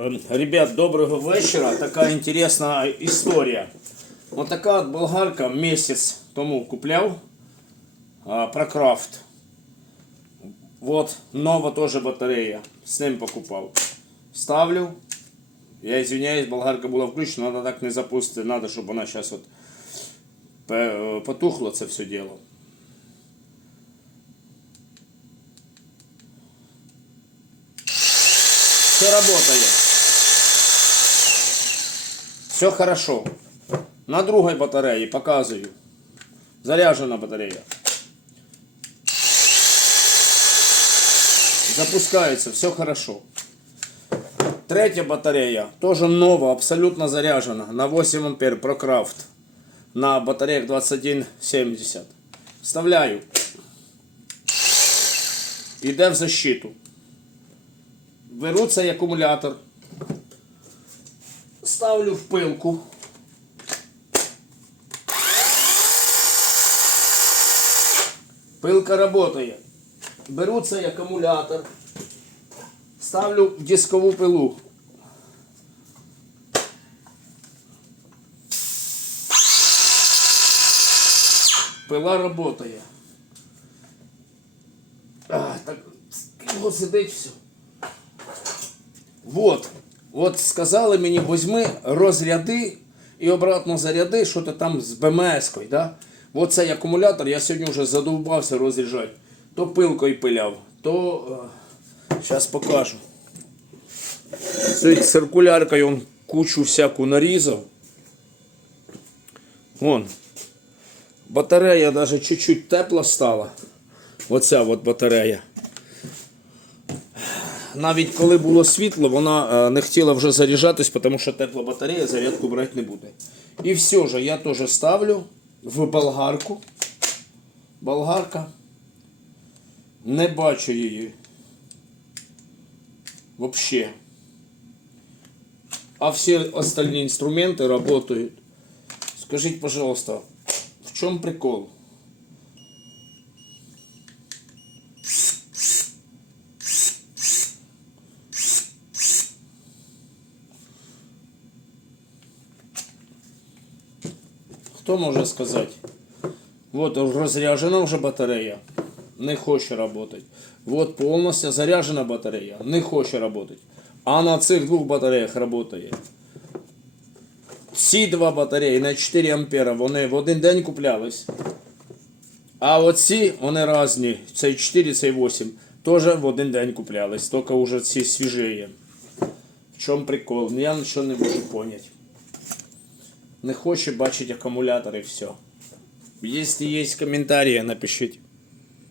Ем, Ребят, доброго вечора. Така інтересна історія. Ось така от болгарка місяць тому купляв а, про крафт. Вот, нова тоже батарея. С ним покупав. Ставлю. Я извиняюсь, болгарка була включена, надо так не запустити, надо, щоб вона зараз от пе- е, потухло це все діло. Все работает. Все хорошо. На другой батарее показываю. Заряжена батарея. Запускается, все хорошо. Третья батарея, тоже новая, абсолютно заряжена. На 8 ампер, прокрафт. На батареях 2170. Вставляю. Іде в защиту. Беру цей акумулятор. Ставлю в пилку. Пилка работає. Беру цей акумулятор. Ставлю в дискову пилу. Пила работає. А, так його сидить все. Вот. От сказали мені, візьми розряди і обратно заряди, що ти там з БМС-кою, да? От цей акумулятор я сьогодні вже задовбався розряджати. То пилкою пиляв, то. Зараз покажу. Цією циркуляркою он кучу всяку нарізав. Вон. Батарея даже чуть-чуть тепла стала. Оця от батарея навіть коли було світло, вона е, не хотіла вже заряджатись, тому що тепла батарея зарядку брати не буде. І все ж я теж ставлю в болгарку. Болгарка. Не бачу її. Вообще. А всі остальні інструменти працюють. Скажіть, пожалуйста, в чому прикол? Хто може сказати? Вот розряджена вже батарея. Не хоче працювати. Вот повністю заряджена батарея. Не хоче працювати. А на цих двох батареях працює. Ці два батареї на 4 ампера, вони в один день куплялись. А оці, вони різні. Цей 4, цей 8. Теж в один день куплялись. Тільки вже ці свіжі. В чому прикол? Я нічого не можу зрозуміти. Не хоче бачить аккумулятор и все. Если есть комментарии, напишите.